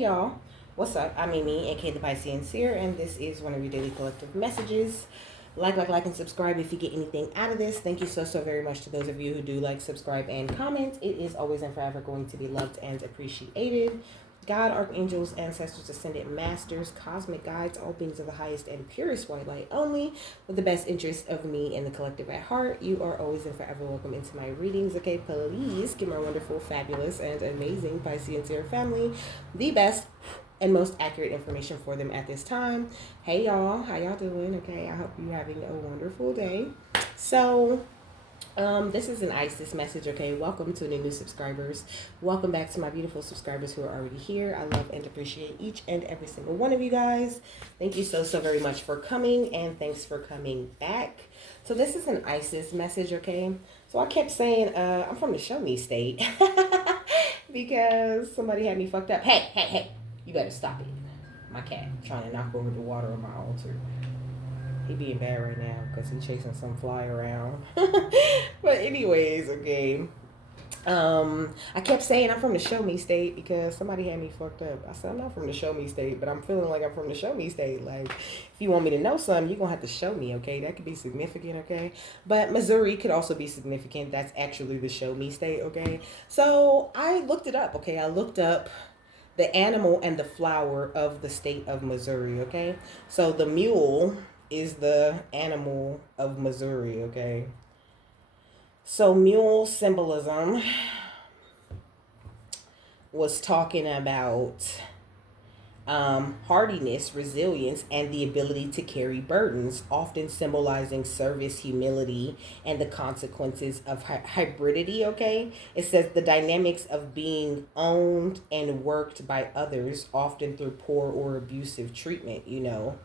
Hey y'all, what's up? I'm Amy, aka the Piscean Seer, and this is one of your daily collective messages. Like, and subscribe if you get anything out of this. Thank you so very much to those of you who do like, subscribe, and comment. It is always and forever going to be loved and appreciated. God, archangels, ancestors, ascended masters, cosmic guides, all beings of the highest and purest white light only, with the best interest of me and the collective at heart. You are always and forever welcome into my readings. Okay, please give my wonderful, fabulous, and amazing Piscean Seer family the best and most accurate information for them at this time. Hey y'all, how y'all doing? Okay, I hope you're having a wonderful day. So, this is an ISIS message, okay? Welcome to the new subscribers. Welcome back to my beautiful subscribers who are already here. I love and appreciate each and every single one of you guys. Thank you so very much for coming, and thanks for coming back. So this is an ISIS message, okay? So I kept saying, I'm from the show me state because somebody had me fucked up. Hey, you better stop it. My cat trying to knock over the water on my altar. He being bad right now because he's chasing some fly around. But anyways, okay. I kept saying I'm from the show me state because somebody had me fucked up. I said I'm not from the show me state, but I'm feeling like I'm from the show me state. Like, if you want me to know something, you're gonna have to show me, okay? That could be significant, okay? But Missouri could also be significant. That's actually the show me state, okay? So I looked it up, okay? I looked up the animal and the flower of the state of Missouri, okay? So the mule is the animal of Missouri, okay? So mule symbolism was talking about hardiness, resilience, and the ability to carry burdens, often symbolizing service, humility, and the consequences of hybridity, okay? It says the dynamics of being owned and worked by others, often through poor or abusive treatment, you know?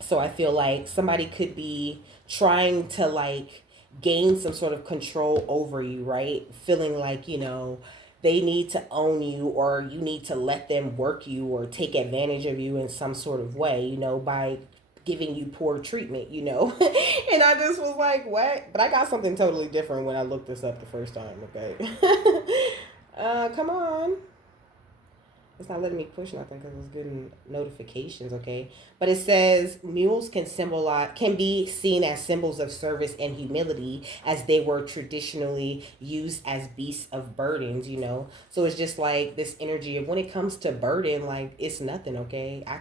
So I feel like somebody could be trying to like gain some sort of control over you, right? Feeling like, they need to own you, or you need to let them work you or take advantage of you in some sort of way, by giving you poor treatment, And I just was like, what? But I got something totally different when I looked this up the first time, okay? Come on. It's not letting me push nothing because it's getting notifications, okay? But it says mules can be seen as symbols of service and humility, as they were traditionally used as beasts of burdens. So it's just like this energy of when it comes to burden, like it's nothing, okay? I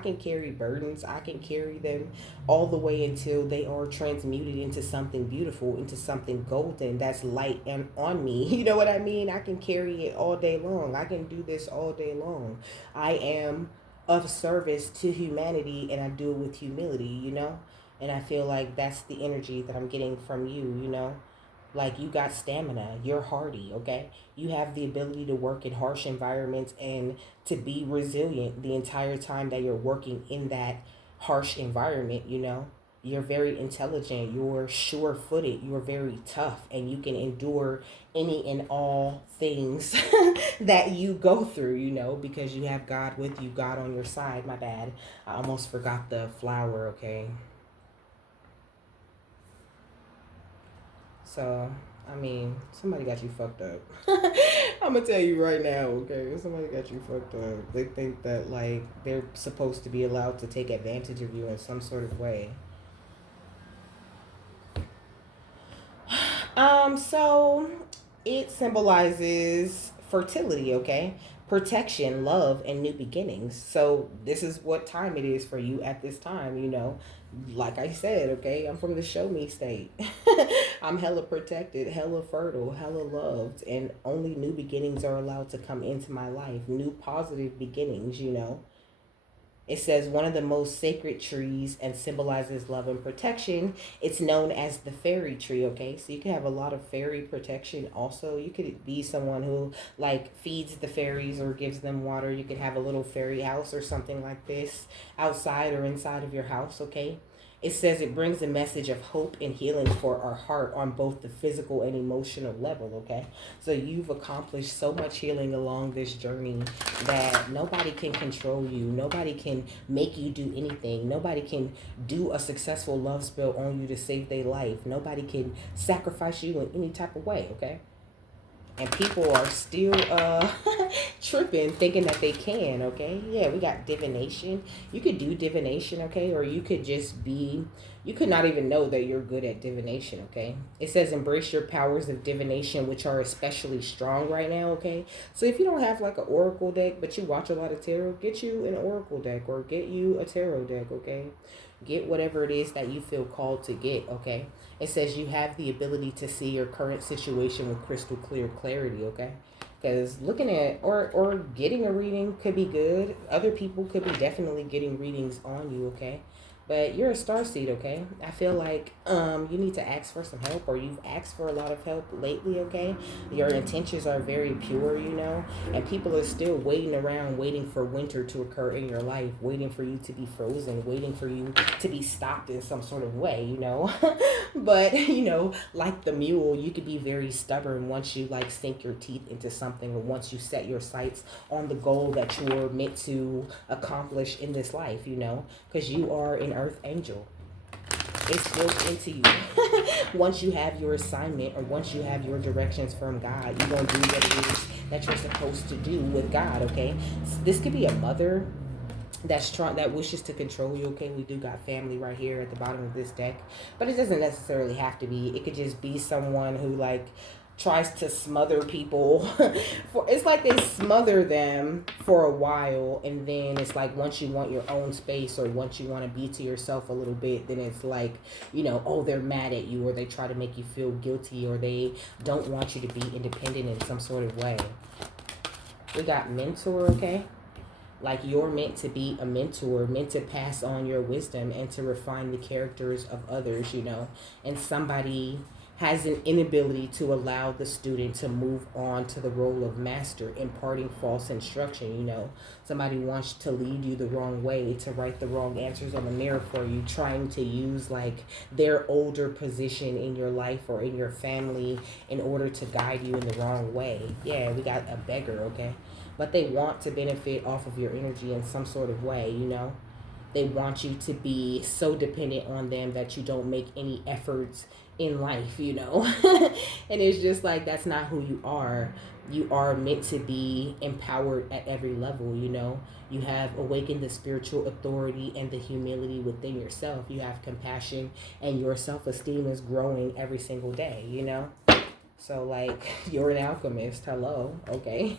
can carry burdens. I can carry them all the way until they are transmuted into something beautiful, into something golden that's light and on me. You know what I mean? I can carry it all day long. I can do this all day long. I am of service to humanity, and I do it with humility. And I feel like that's the energy that I'm getting from you. Like, you got stamina, you're hardy, okay? You have the ability to work in harsh environments and to be resilient the entire time that you're working in that harsh environment. You're very intelligent, you're sure-footed, you're very tough, and you can endure any and all things that you go through, because you have God with you, God on your side. My bad, I almost forgot the flower, okay? So, I mean, somebody got you fucked up. I'm gonna tell you right now, okay? Somebody got you fucked up. They think that, like, they're supposed to be allowed to take advantage of you in some sort of way. So it symbolizes fertility, okay? Protection, love, and new beginnings. So this is what time it is for you at this time. Like I said, okay, I'm from the show me state. I'm hella protected, hella fertile, hella loved, and only new beginnings are allowed to come into my life. New positive beginnings. It says one of the most sacred trees and symbolizes love and protection. It's known as the fairy tree, okay? So you can have a lot of fairy protection also. You could be someone who like feeds the fairies or gives them water. You could have a little fairy house or something like this outside or inside of your house, okay? It says it brings a message of hope and healing for our heart on both the physical and emotional level, okay? So you've accomplished so much healing along this journey that nobody can control you. Nobody can make you do anything. Nobody can do a successful love spell on you to save their life. Nobody can sacrifice you in any type of way, okay? And people are still tripping, thinking that they can, okay? Yeah, we got divination. You could do divination, okay? Or you could just be, you could not even know that you're good at divination, okay? It says embrace your powers of divination, which are especially strong right now, okay? So if you don't have like an oracle deck, but you watch a lot of tarot, get you an oracle deck or get you a tarot deck, okay? Get whatever it is that you feel called to get, okay? It says you have the ability to see your current situation with crystal clear clarity, okay? Because looking at or getting a reading could be good. Other people could be definitely getting readings on you, okay? But you're a star seed, okay? I feel like you need to ask for some help, or you've asked for a lot of help lately, okay? Your intentions are very pure, you know, and people are still waiting around, waiting for winter to occur in your life, waiting for you to be frozen, waiting for you to be stopped in some sort of way, you know. But, you know, like the mule, you could be very stubborn once you like sink your teeth into something, or once you set your sights on the goal that you're meant to accomplish in this life, you know, because you are an earth angel. It's built into you. Once you have your assignment, or once you have your directions from God, you're going to do what it is that you're supposed to do with God, okay? This could be a mother that wishes to control you, okay? We do got family right here at the bottom of this deck, but it doesn't necessarily have to be. It could just be someone who like tries to smother people. For it's like they smother them for a while, and then it's like once you want your own space, or once you want to be to yourself a little bit, then it's like, you know, oh, they're mad at you, or they try to make you feel guilty, or they don't want you to be independent in some sort of way. We got mentor, okay? Like you're meant to be a mentor, meant to pass on your wisdom and to refine the characters of others, you know. And somebody has an inability to allow the student to move on to the role of master, imparting false instruction, you know. Somebody wants to lead you the wrong way, to write the wrong answers on the mirror for you, trying to use like their older position in your life or in your family in order to guide you in the wrong way. Yeah, we got a beggar, okay? But they want to benefit off of your energy in some sort of way, you know. They want you to be so dependent on them that you don't make any efforts in life, you know. And it's just like that's not who you are. You are meant to be empowered at every level, you know. You have awakened the spiritual authority and the humility within yourself. You have compassion, and your self-esteem is growing every single day, you know. So, like, you're an alchemist. Hello, okay?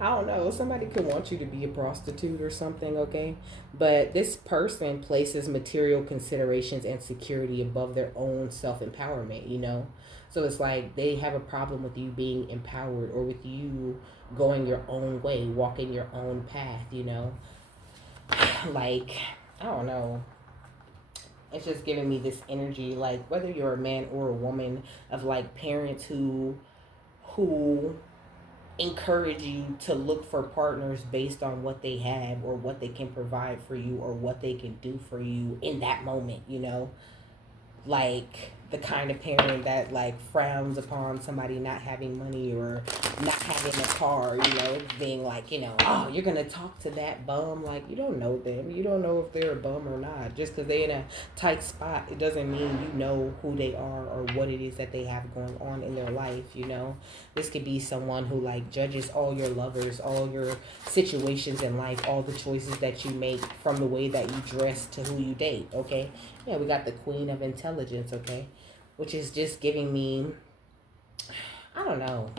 I don't know. Somebody could want you to be a prostitute or something, okay? But this person places material considerations and security above their own self empowerment, you know? So it's like they have a problem with you being empowered, or with you going your own way, walking your own path, you know? Like, I don't know. It's just giving me this energy, like whether you're a man or a woman, of like parents who encourage you to look for partners based on what they have, or what they can provide for you, or what they can do for you in that moment, you know. Like the kind of parent that like frowns upon somebody not having money, or not having a car, you know, being like, you know, oh, you're gonna talk to that bum. Like, you don't know them, you don't know if they're a bum or not. Just because they're in a tight spot, it doesn't mean you know who they are or what it is that they have going on in their life, you know. This could be someone who like judges all your lovers, all your situations in life, all the choices that you make, from the way that you dress to who you date, okay. Yeah, we got the Queen of Intelligence, okay, which is just giving me, I don't know,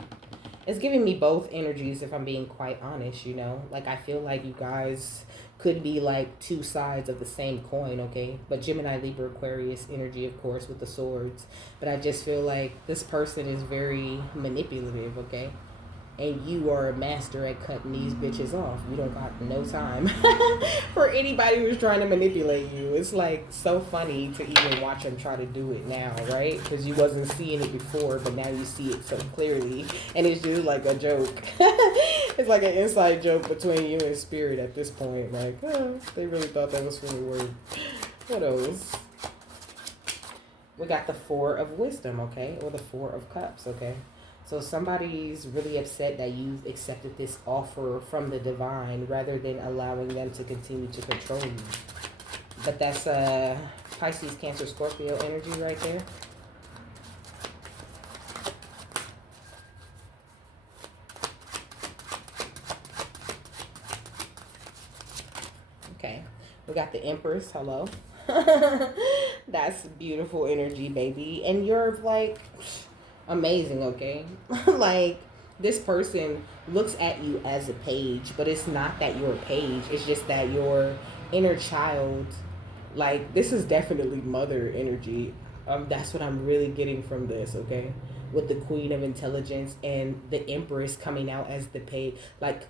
it's giving me both energies, if I'm being quite honest, you know. Like, I feel like you guys could be like two sides of the same coin, okay. But Gemini, Libra, Aquarius energy, of course, with the swords. But I just feel like this person is very manipulative, okay. And you are a master at cutting these bitches off. You don't got no time for anybody who's trying to manipulate you. It's like so funny to even watch them try to do it now, right? Because you wasn't seeing it before, but now you see it so clearly, and it's just like a joke. It's like an inside joke between you and spirit at this point. Like, oh, they really thought that was really weird. What else? We got the Four of Wisdom, okay, or the Four of Cups, okay. So somebody's really upset that you've accepted this offer from the divine, rather than allowing them to continue to control you. But that's Pisces, Cancer, Scorpio energy right there. Okay. We got the Empress. Hello. That's beautiful energy, baby. And you're like amazing, okay? Like this person looks at you as a page, but it's not that you're a page. It's just that your inner child, like this is definitely mother energy. That's what I'm really getting from this, okay? With the Queen of Intelligence and the Empress coming out as the page, like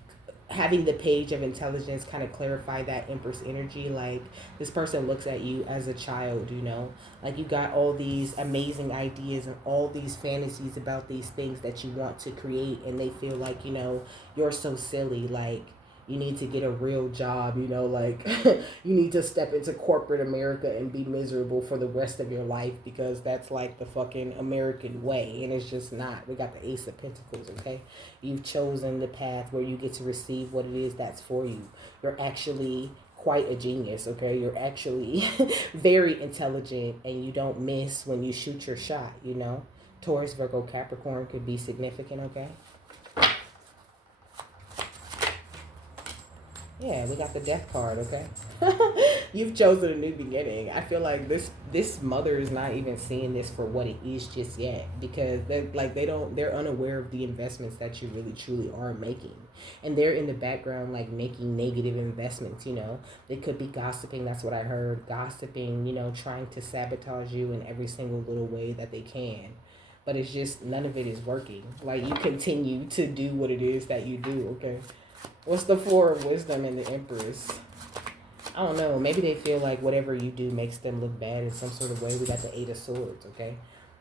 having the page of intelligence kind of clarify that Empress energy. Like this person looks at you as a child, you know, like you got all these amazing ideas and all these fantasies about these things that you want to create, and they feel like, you know, you're so silly, like you need to get a real job, you know, like you need to step into corporate America and be miserable for the rest of your life because that's like the fucking American way. And it's just not. We got the Ace of Pentacles, okay? You've chosen the path where you get to receive what it is that's for you. You're actually quite a genius, okay? You're actually very intelligent and you don't miss when you shoot your shot, you know? Taurus, Virgo, Capricorn could be significant, okay? Yeah, we got the Death card, okay? You've chosen a new beginning. I feel like this mother is not even seeing this for what it is just yet, because they're unaware of the investments that you really truly are making. And they're in the background like making negative investments, you know. They could be gossiping, that's what I heard. Gossiping, you know, trying to sabotage you in every single little way that they can. But it's just none of it is working. Like you continue to do what it is that you do, okay? What's the Four of Wisdom and the Empress? I don't know. Maybe they feel like whatever you do makes them look bad in some sort of way. We got the Eight of Swords, okay?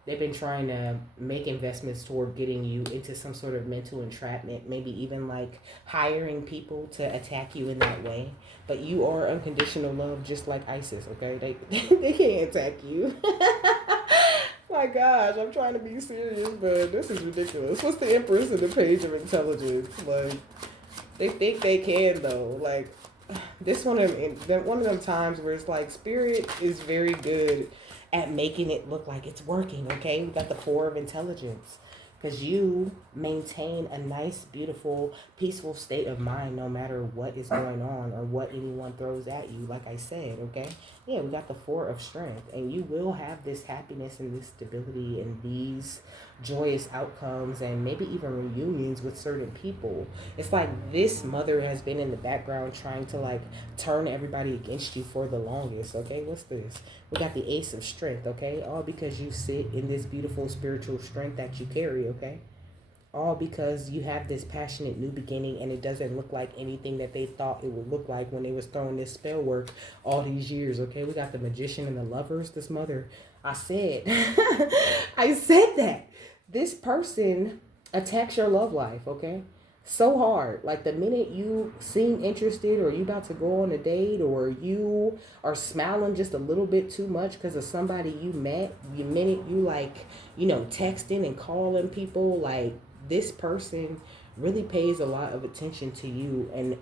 They've been trying to make investments toward getting you into some sort of mental entrapment, maybe even like hiring people to attack you in that way. But you are unconditional love just like ISIS, okay? They can't attack you. My gosh, I'm trying to be serious, but this is ridiculous. What's the Empress and the Page of Intelligence? Like, they think they can though. Like this one of them times where it's like spirit is very good at making it look like it's working. Okay, we got the Four of Intelligence because you maintain a nice, beautiful, peaceful state of mind no matter what is going on or what anyone throws at you. Like I said, okay, yeah, we got the Four of Strength, and you will have this happiness and this stability and these joyous outcomes and maybe even reunions with certain people. It's like this mother has been in the background trying to like turn everybody against you for the longest. Okay, what's this? We got the Ace of Strength, okay? All because you sit in this beautiful spiritual strength that you carry, okay? All because you have this passionate new beginning and it doesn't look like anything that they thought it would look like when they was throwing this spell work all these years, okay? We got the Magician and the Lovers. This mother, I said, I said that. This person attacks your love life, okay? So hard. Like the minute you seem interested or you about to go on a date or you are smiling just a little bit too much because of somebody you met, the minute you like, you know, texting and calling people, like this person really pays a lot of attention to you and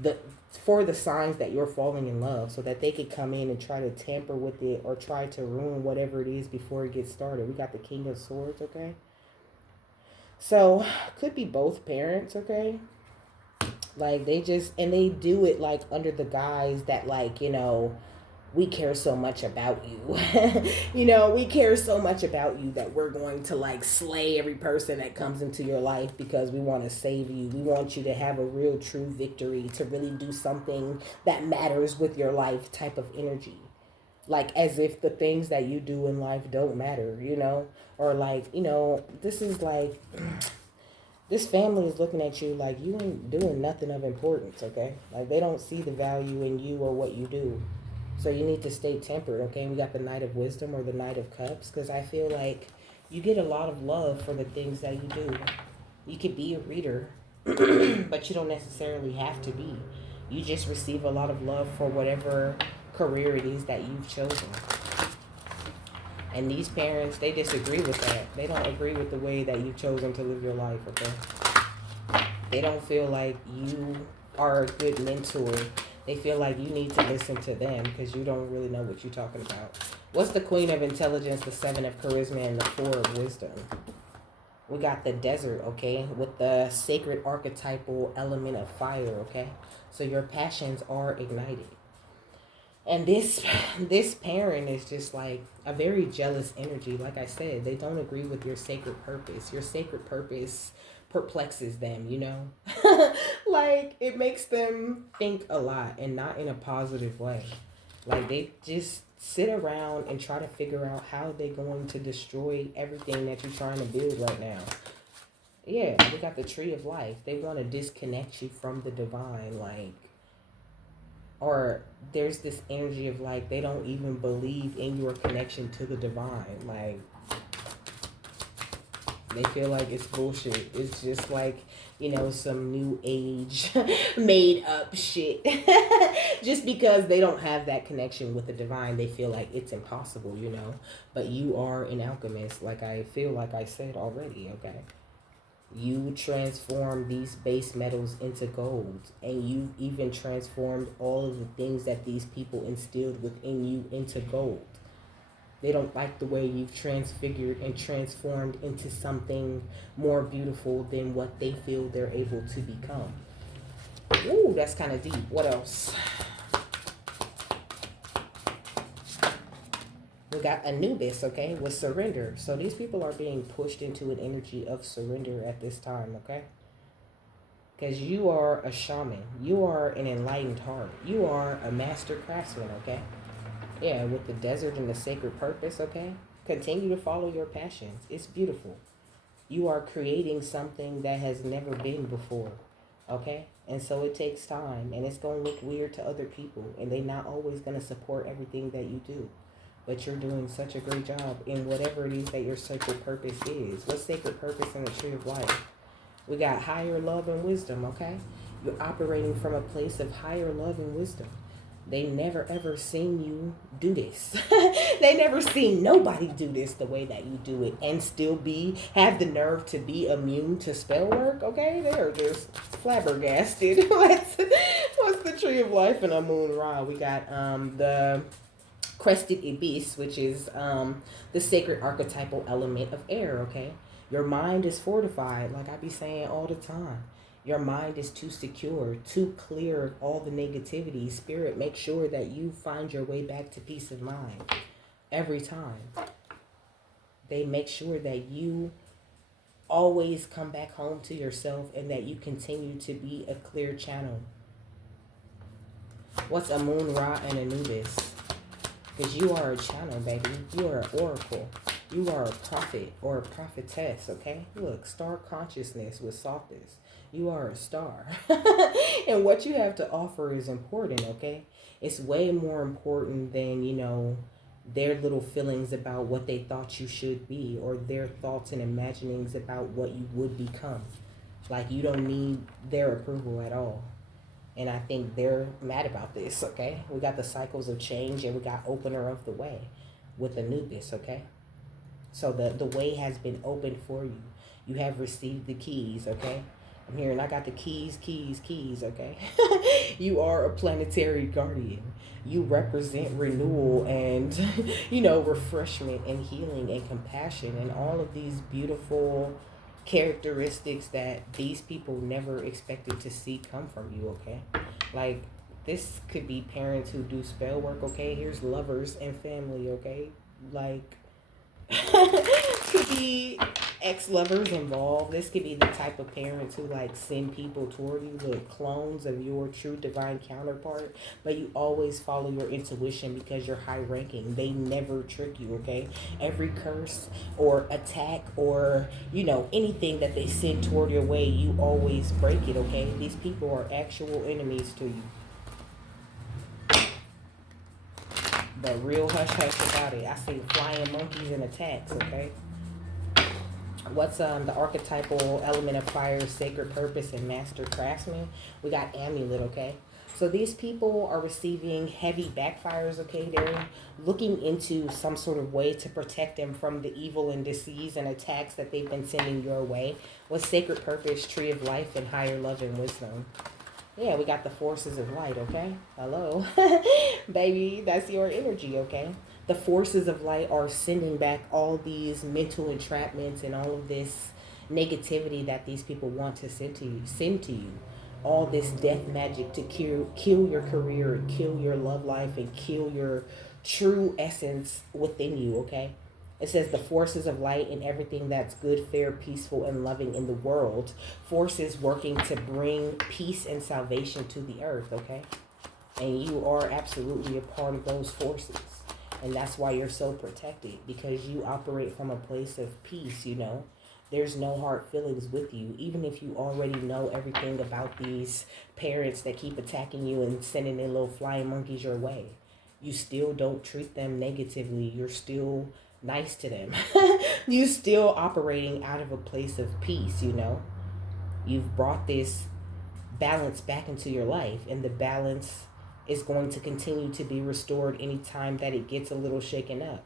the for the signs that you're falling in love so that they could come in and try to tamper with it or try to ruin whatever it is before it gets started. We got the King of Swords, okay? So, could be both parents, okay? Like, they just, and they do it, like, under the guise that, like, you know, we care so much about you. You know, we care so much about you that we're going to, like, slay every person that comes into your life because we want to save you. We want you to have a real, true victory, to really do something that matters with your life type of energy. Like as if the things that you do in life don't matter, you know, or like, you know, this is like this family is looking at you like you ain't doing nothing of importance, okay? Like they don't see the value in you or what you do. So you need to stay tempered, okay? We got the Knight of Wisdom or the Knight of Cups because I feel like you get a lot of love for the things that you do. You could be a reader, but you don't necessarily have to be. You just receive a lot of love for whatever career it is that you've chosen. And these parents, they disagree with that. They don't agree with the way that you've chosen to live your life, okay? They don't feel like you are a good mentor. They feel like you need to listen to them because you don't really know what you're talking about. What's the Queen of Intelligence, the Seven of Charisma, and the Four of Wisdom? We got the desert, okay, with the sacred archetypal element of fire, okay? So your passions are ignited. And this parent is just like a very jealous energy. Like I said, they don't agree with your sacred purpose. Your sacred purpose perplexes them, you know? Like it makes them think a lot and not in a positive way. Like they just sit around and try to figure out how they're going to destroy everything that you're trying to build right now. Yeah, we got the tree of life. They want to disconnect you from the divine, like, or there's this energy of like they don't even believe in your connection to the divine. Like they feel like it's bullshit. It's just like, you know, some new age made up shit. Just because they don't have that connection with the divine, they feel like it's impossible, you know. But you are an alchemist, like I feel like I said already, okay? You transform these base metals into gold, and you even transformed all of the things that these people instilled within you into gold. They don't like the way you've transfigured and transformed into something more beautiful than what they feel they're able to become. Ooh, that's kind of deep. What else? We got Anubis, okay, with surrender. So these people are being pushed into an energy of surrender at this time, okay? Because you are a shaman. You are an enlightened heart. You are a master craftsman, okay? Yeah, with the desert and the sacred purpose, okay? Continue to follow your passions. It's beautiful. You are creating something that has never been before, okay? And so it takes time, and it's going to look weird to other people, and they're not always going to support everything that you do. But you're doing such a great job in whatever it is that your sacred purpose is. What's sacred purpose in the tree of life? We got higher love and wisdom, okay? You're operating from a place of higher love and wisdom. They never ever seen you do this. They never seen nobody do this the way that you do it and still have the nerve to be immune to spell work, okay? They're just flabbergasted. what's the tree of life in a moon ra? We got the crested ibis, which is the sacred archetypal element of air, okay? Your mind is fortified, like I be saying all the time. Your mind is too secure, too clear of all the negativity. Spirit, make sure that you find your way back to peace of mind every time. They make sure that you always come back home to yourself and that you continue to be a clear channel. What's a moon ra and Anubis? Because you are a channel, baby. You are an oracle. You are a prophet or a prophetess, okay? Look, star consciousness with softness. You are a star. And what you have to offer is important, okay? It's way more important than, you know, their little feelings about what they thought you should be or their thoughts and imaginings about what you would become. Like, you don't need their approval at all. And I think they're mad about this, okay? We got the cycles of change and we got opener of the way with Anubis, okay? So the way has been opened for you. You have received the keys, okay? I'm here and I got the keys, okay? You are a planetary guardian. You represent renewal and, you know, refreshment and healing and compassion and all of these beautiful characteristics that these people never expected to see come from you, okay? Like, this could be parents who do spell work, okay? Here's lovers and family, okay? Like, could be ex-lovers involved. This could be the type of parents who like send people toward you with clones of your true divine counterpart, but you always follow your intuition because you're high ranking. They never trick you, okay? Every curse or attack or, you know, anything that they send toward your way, you always break it, okay? These people are actual enemies to you. But real hush hush about it. I see flying monkeys and attacks, okay? What's the archetypal element of fire, sacred purpose, and master craftsman? We got amulet, okay? So these people are receiving heavy backfires, okay? They're looking into some sort of way to protect them from the evil and disease and attacks that they've been sending your way. What's sacred purpose, tree of life, and higher love and wisdom? Yeah, we got the forces of light, okay? Hello. Baby, that's your energy, okay? The forces of light are sending back all these mental entrapments and all of this negativity that these people want to send to you, all this death magic to kill your career and kill your love life and kill your true essence within you, okay? It says the forces of light and everything that's good, fair, peaceful, and loving in the world. Forces working to bring peace and salvation to the earth, okay? And you are absolutely a part of those forces. And that's why you're so protected, because you operate from a place of peace, you know. There's no hard feelings with you. Even if you already know everything about these parents that keep attacking you and sending their little flying monkeys your way, you still don't treat them negatively. You're still nice to them. You still operating out of a place of peace, you know. You've brought this balance back into your life, and the balance is going to continue to be restored anytime that it gets a little shaken up.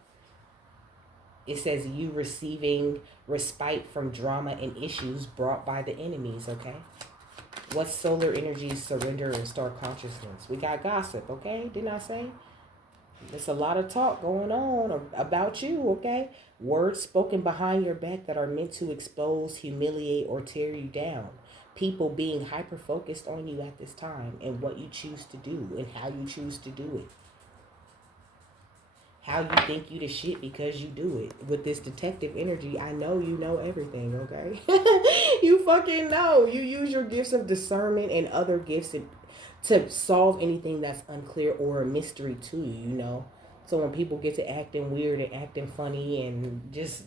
It says you receiving respite from drama and issues brought by the enemies, okay? What's solar energy, surrender, and star consciousness? We got gossip, okay? Didn't I say? There's a lot of talk going on about you, okay? Words spoken behind your back that are meant to expose, humiliate, or tear you down. People being hyper-focused on you at this time and what you choose to do and how you choose to do it. How you think you the shit because you do it. With this detective energy, I know you know everything, okay? You fucking know. You use your gifts of discernment and other gifts to solve anything that's unclear or a mystery to you, you know? So when people get to acting weird and acting funny and just,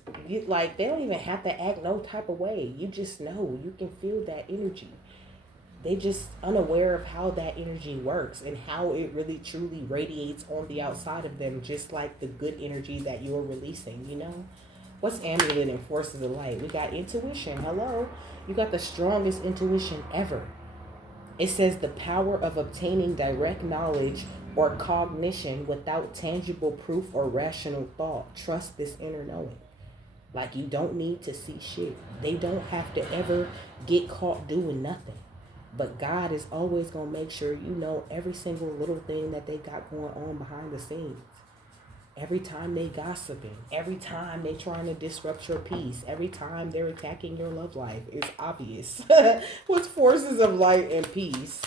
like, they don't even have to act no type of way. You just know. You can feel that energy. They just unaware of how that energy works and how it really truly radiates on the outside of them, just like the good energy that you're releasing, you know? What's amulet and forces of light? We got intuition. Hello. You got the strongest intuition ever. It says the power of obtaining direct knowledge or cognition without tangible proof or rational thought. Trust this inner knowing. Like, you don't need to see shit. They don't have to ever get caught doing nothing. But God is always going to make sure you know every single little thing that they got going on behind the scenes. Every time they gossiping, every time they trying to disrupt your peace, every time they're attacking your love life, it's obvious. What's forces of light and peace?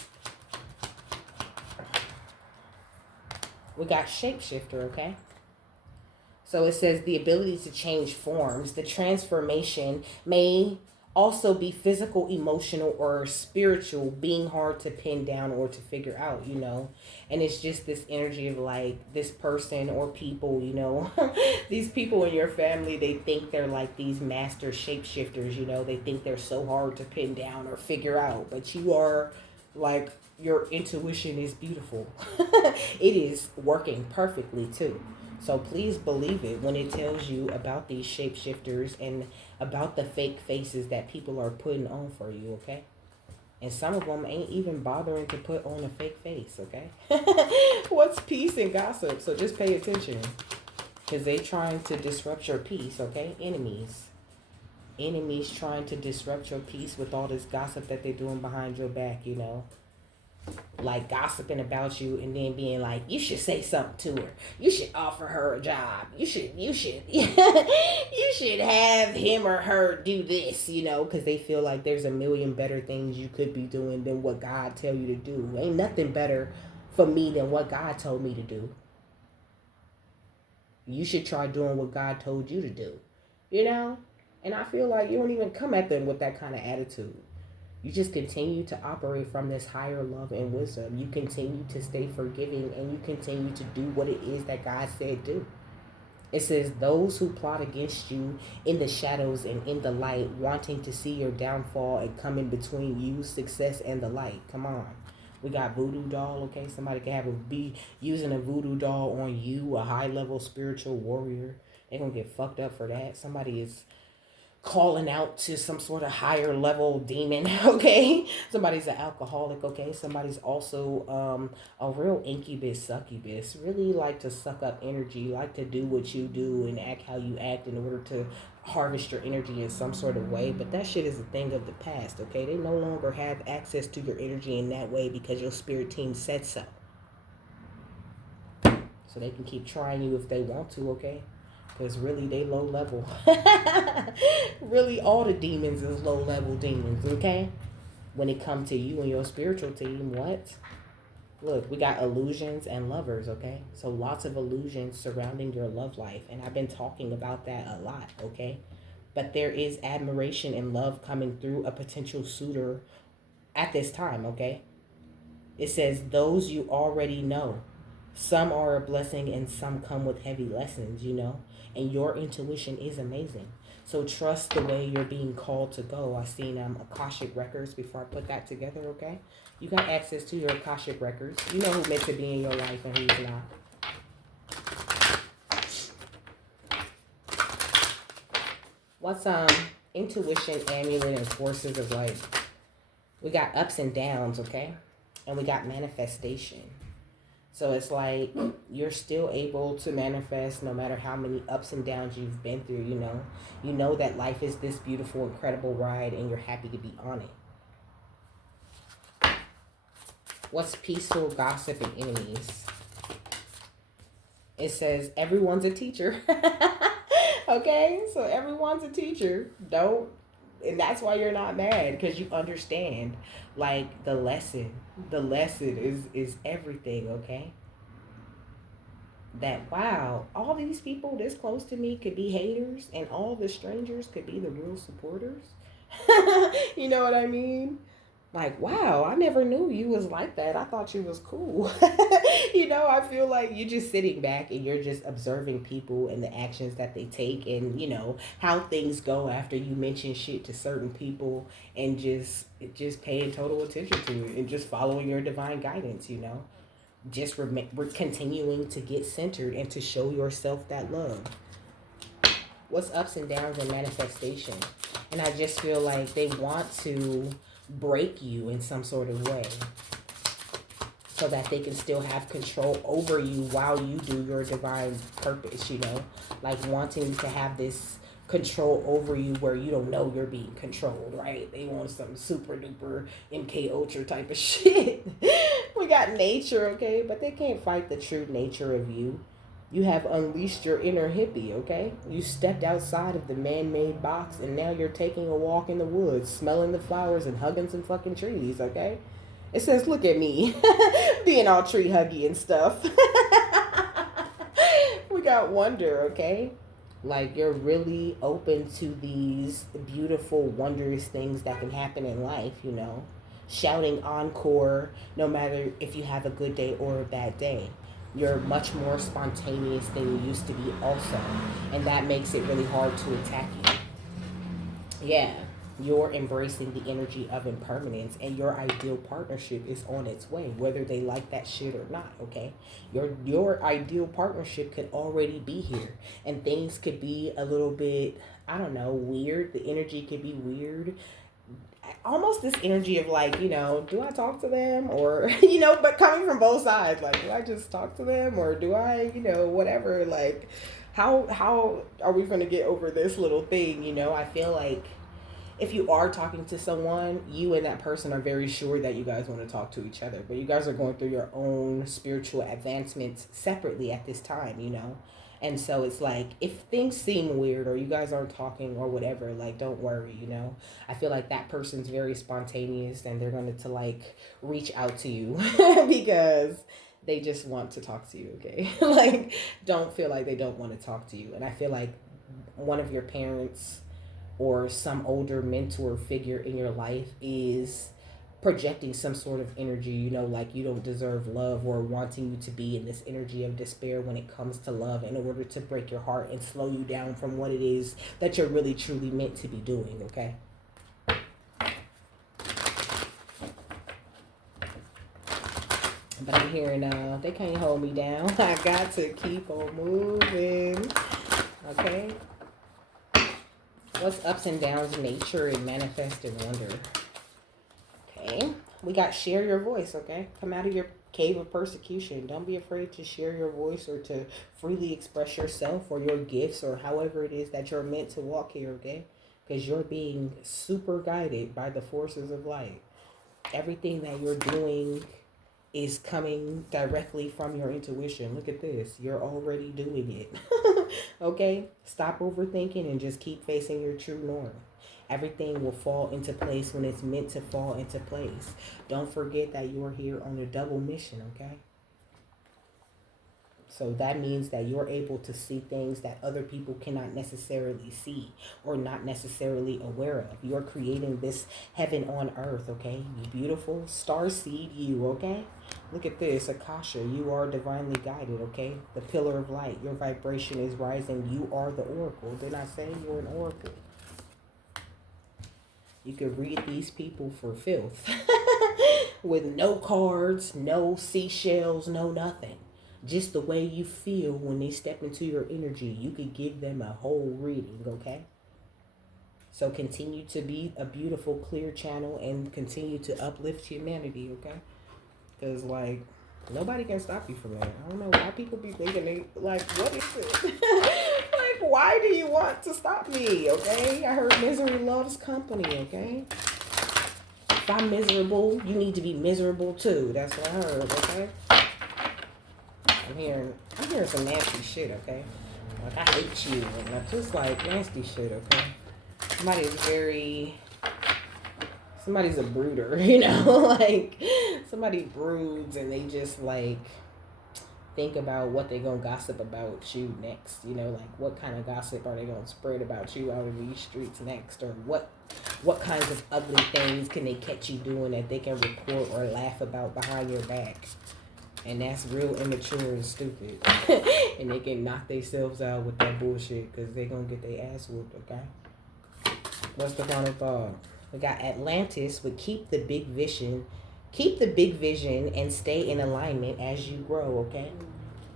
We got shapeshifter, okay? So it says the ability to change forms. The transformation may also be physical, emotional, or spiritual, being hard to pin down or to figure out, you know. And it's just this energy of like this person or people, you know. These people in your family, they think they're like these master shapeshifters, you know. They think they're so hard to pin down or figure out. But you are like, your intuition is beautiful. It is working perfectly too. So please believe it when it tells you about these shapeshifters and about the fake faces that people are putting on for you, okay? And some of them ain't even bothering to put on a fake face, okay? What's peace and gossip? So just pay attention. Because they trying to disrupt your peace, okay? Enemies. Enemies trying to disrupt your peace with all this gossip that they're doing behind your back, you know? Like gossiping about you and then being like, you should say something to her. You should offer her a job. You should you should have him or her do this, you know, because they feel like there's a million better things you could be doing than what God tell you to do. Ain't nothing better for me than what God told me to do. You should try doing what God told you to do, you know? And I feel like you don't even come at them with that kind of attitude. You just continue to operate from this higher love and wisdom. You continue to stay forgiving and you continue to do what it is that God said do. It says those who plot against you in the shadows and in the light, wanting to see your downfall and coming between you, success, and the light. Come on. We got voodoo doll, okay? Somebody can be using a voodoo doll on you, a high level spiritual warrior. They're going to get fucked up for that. Somebody is calling out to some sort of higher level demon, okay? Somebody's an alcoholic, okay? Somebody's also a real incubus, succubus. Really like to suck up energy, like to do what you do and act how you act in order to harvest your energy in some sort of way. But that shit is a thing of the past, okay? They no longer have access to your energy in that way because your spirit team said so. So they can keep trying you if they want to, okay? Because really, they low level. Really, all the demons is low level demons, okay? when it comes to you and your spiritual team, what? Look, we got illusions and lovers, okay? So lots of illusions surrounding your love life. And I've been talking about that a lot, okay? But there is admiration and love coming through a potential suitor at this time, okay? It says, those you already know. Some are a blessing and some come with heavy lessons, and your intuition is amazing. So trust the way you're being called to go. I seen Akashic records before I put that together, okay? You got access to your Akashic records. You know who's meant to be in your life and who's not. What's intuition, amulet, and forces of life? We got ups and downs, okay? And we got manifestation. So it's like you're still able to manifest no matter how many ups and downs you've been through, You know that life is this beautiful, incredible ride and you're happy to be on it. What's peaceful, gossip, and enemies? It says everyone's a teacher. Okay? So everyone's a teacher. And that's why you're not mad, because you understand, like, the lesson is everything, okay? That, wow, all these people this close to me could be haters and all the strangers could be the real supporters. You know what I mean? Like, wow, I never knew you was like that. I thought you was cool. I feel like you're just sitting back and you're just observing people and the actions that they take, and how things go after you mention shit to certain people, and just paying total attention to it and just following your divine guidance. Just we're continuing to get centered and to show yourself that love. What's ups and downs and manifestation? And I just feel like they want to break you in some sort of way so that they can still have control over you while you do your divine purpose, like wanting to have this control over you where you don't know you're being controlled, right? They want some super duper MK Ultra type of shit. We got nature, okay? But they can't fight the true nature of you. You have unleashed your inner hippie, okay? You stepped outside of the man-made box and now you're taking a walk in the woods, smelling the flowers and hugging some fucking trees, okay? It says, look at me, being all tree huggy and stuff. We got wonder, okay? Like, you're really open to these beautiful, wondrous things that can happen in life, Shouting encore, no matter if you have a good day or a bad day. You're much more spontaneous than you used to be also. And that makes it really hard to attack you. Yeah. You're embracing the energy of impermanence, and your ideal partnership is on its way, whether they like that shit or not, okay? Your ideal partnership could already be here, and things could be a little bit, I don't know, weird. The energy could be weird. Almost this energy of like, do I talk to them or, but coming from both sides, like, do I just talk to them or do I, whatever, like, how are we going to get over this little thing? I feel like if you are talking to someone, you and that person are very sure that you guys want to talk to each other, but you guys are going through your own spiritual advancements separately at this time, And so it's like, if things seem weird or you guys aren't talking or whatever, like, don't worry, I feel like that person's very spontaneous and they're going to like reach out to you because they just want to talk to you, okay? Like, don't feel like they don't want to talk to you. And I feel like one of your parents or some older mentor figure in your life is projecting some sort of energy, like you don't deserve love, or wanting you to be in this energy of despair when it comes to love, in order to break your heart and slow you down from what it is that you're really truly meant to be doing, okay? But I'm hearing they can't hold me down. I got to keep on moving, okay? What's ups and downs, nature, and manifest and wonder? Okay, we got share your voice, okay? Come out of your cave of persecution. Don't be afraid to share your voice or to freely express yourself or your gifts or however it is that you're meant to walk here, okay? Because you're being super guided by the forces of light. Everything that you're doing is coming directly from your intuition. Look at this. You're already doing it. Okay? Stop overthinking and just keep facing your true north. Everything will fall into place when it's meant to fall into place. Don't forget that you're here on a double mission, okay? So that means that you're able to see things that other people cannot necessarily see or not necessarily aware of. You're creating this heaven on earth, okay? You beautiful star seed, you, okay? Look at this, Akasha. You are divinely guided, okay? The pillar of light. Your vibration is rising. You are the oracle. They're not saying you're an oracle. You could read these people for filth with no cards, no seashells, no nothing. Just the way you feel when they step into your energy, you could give them a whole reading, okay? So continue to be a beautiful, clear channel and continue to uplift humanity, okay? Because, like, nobody can stop you from that. I don't know why people be thinking, like, what is it? Like, why do you want to stop me, okay? I heard misery loves company, okay? If I'm miserable, you need to be miserable too. That's what I heard, okay? I'm hearing some nasty shit, okay? Like, I hate you, and just like nasty shit, okay? Somebody's a brooder, you know? Like, somebody broods and they just, like, think about what they gonna gossip about you next, you know? Like, what kind of gossip are they gonna spread about you out in these streets next? Or what kinds of ugly things can they catch you doing that they can report or laugh about behind your back? And that's real immature and stupid. And they can knock themselves out with that bullshit because they're going to get their ass whooped, okay? What's the final thought? We got Atlantis would keep the big vision and stay in alignment as you grow, okay?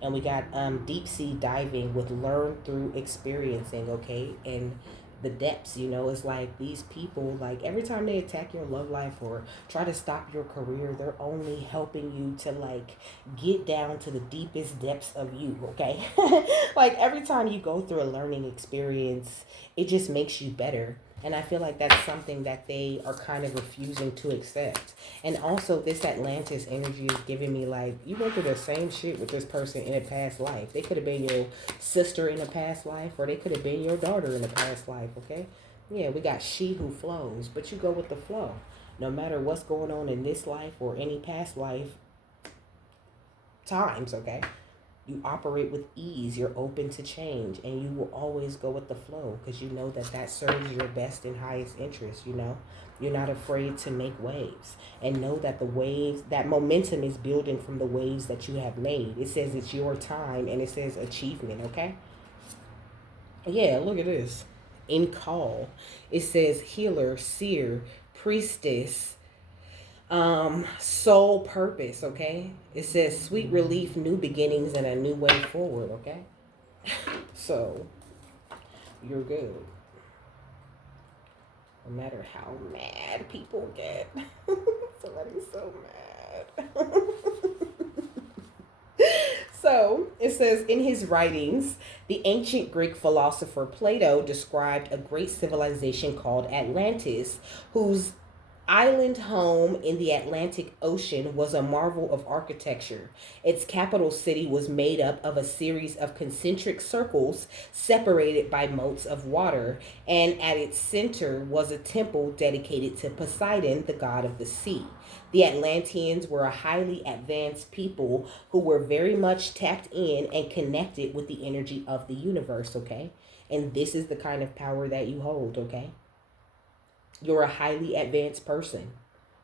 And we got deep sea diving with learn through experiencing, okay? And the depths, you know, it's like these people, like every time they attack your love life or try to stop your career, they're only helping you to like get down to the deepest depths of you, okay? Like every time you go through a learning experience, it just makes you better. And I feel like that's something that they are kind of refusing to accept. And also this Atlantis energy is giving me like, you went through the same shit with this person in a past life. They could have been your sister in a past life, or they could have been your daughter in a past life, okay? Yeah, we got she who flows, but you go with the flow. No matter what's going on in this life or any past life times, okay? You operate with ease, you're open to change, and you will always go with the flow because you know that that serves your best and highest interest, you know? You're not afraid to make waves and know that the waves, that momentum is building from the waves that you have made. It says it's your time and it says achievement, okay? Yeah, look at this. In call, it says healer, seer, priestess, soul purpose, okay? It says sweet relief, new beginnings, and a new way forward, okay? So you're good. No matter how mad people get. Somebody's so mad. So it says in his writings, the ancient Greek philosopher Plato described a great civilization called Atlantis, whose island home in the Atlantic Ocean was a marvel of architecture. Its capital city was made up of a series of concentric circles separated by moats of water, and at its center was a temple dedicated to Poseidon, the god of the sea. The Atlanteans were a highly advanced people who were very much tapped in and connected with the energy of the universe, okay? And this is the kind of power that you hold, okay? You're a highly advanced person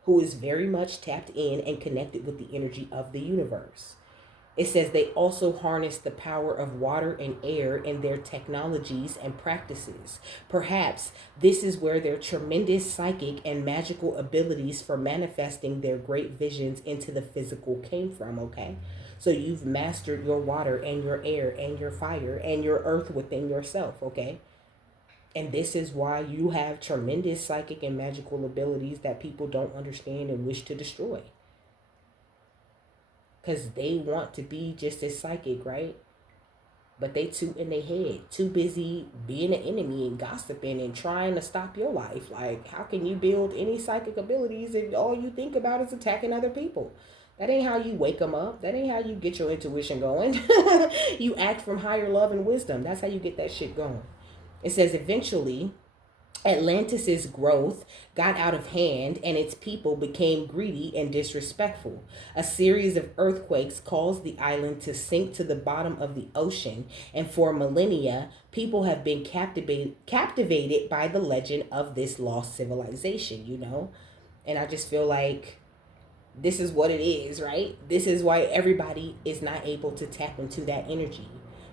who is very much tapped in and connected with the energy of the universe. It says they also harness the power of water and air in their technologies and practices. Perhaps this is where their tremendous psychic and magical abilities for manifesting their great visions into the physical came from, okay? So you've mastered your water and your air and your fire and your earth within yourself, okay? And this is why you have tremendous psychic and magical abilities that people don't understand and wish to destroy. Because they want to be just as psychic, right? But they too in their head, too busy being an enemy and gossiping and trying to stop your life. Like, how can you build any psychic abilities if all you think about is attacking other people? That ain't how you wake them up. That ain't how you get your intuition going. You act from higher love and wisdom. That's how you get that shit going. It says eventually, Atlantis's growth got out of hand and its people became greedy and disrespectful. A series of earthquakes caused the island to sink to the bottom of the ocean, and for millennia, people have been captivated by the legend of this lost civilization, you know? And I just feel like this is what it is, right? This is why everybody is not able to tap into that energy.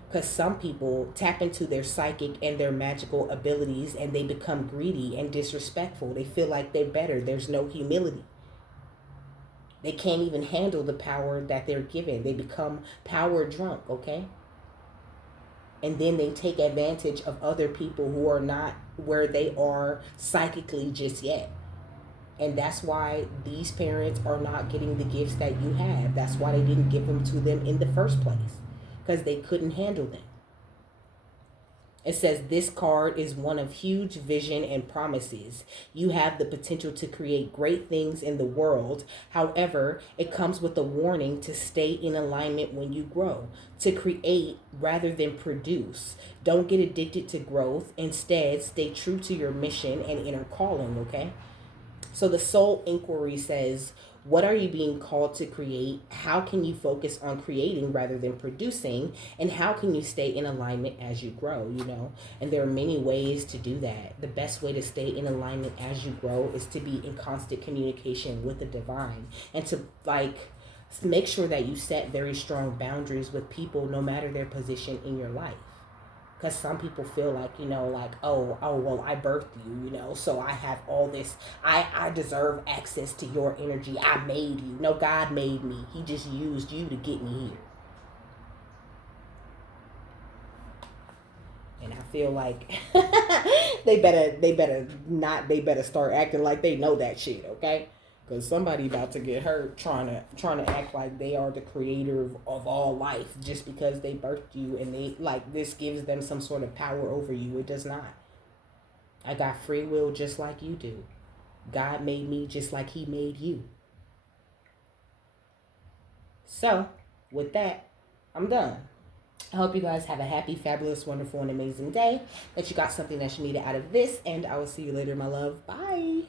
Because some people tap into their psychic and their magical abilities and they become greedy and disrespectful. They feel like they're better. There's no humility. They can't even handle the power that they're given. They become power drunk, okay? And then they take advantage of other people who are not where they are psychically just yet. And that's why these parents are not getting the gifts that you have. That's why they didn't give them to them in the first place, because they couldn't handle them. It says this card is one of huge vision and promises. You have the potential to create great things in the world. However, it comes with a warning to stay in alignment when you grow, to create rather than produce. Don't get addicted to growth. Instead, stay true to your mission and inner calling, okay? So the soul inquiry says, what are you being called to create? How can you focus on creating rather than producing? And how can you stay in alignment as you grow, you know? And there are many ways to do that. The best way to stay in alignment as you grow is to be in constant communication with the divine and to make sure that you set very strong boundaries with people no matter their position in your life. Because some people feel like, you know, like, well, I birthed you, you know, so I have all this, I deserve access to your energy. I made you. No, God made me. He just used you to get me here. And I feel like they better start acting like they know that shit, okay? Because somebody about to get hurt trying to act like they are the creator of all life just because they birthed you, and they like this gives them some sort of power over you. It does not. I got free will just like you do. God made me just like he made you. So with that, I'm done. I hope you guys have a happy, fabulous, wonderful, and amazing day. That you got something that you needed out of this, and I will see you later, my love. Bye.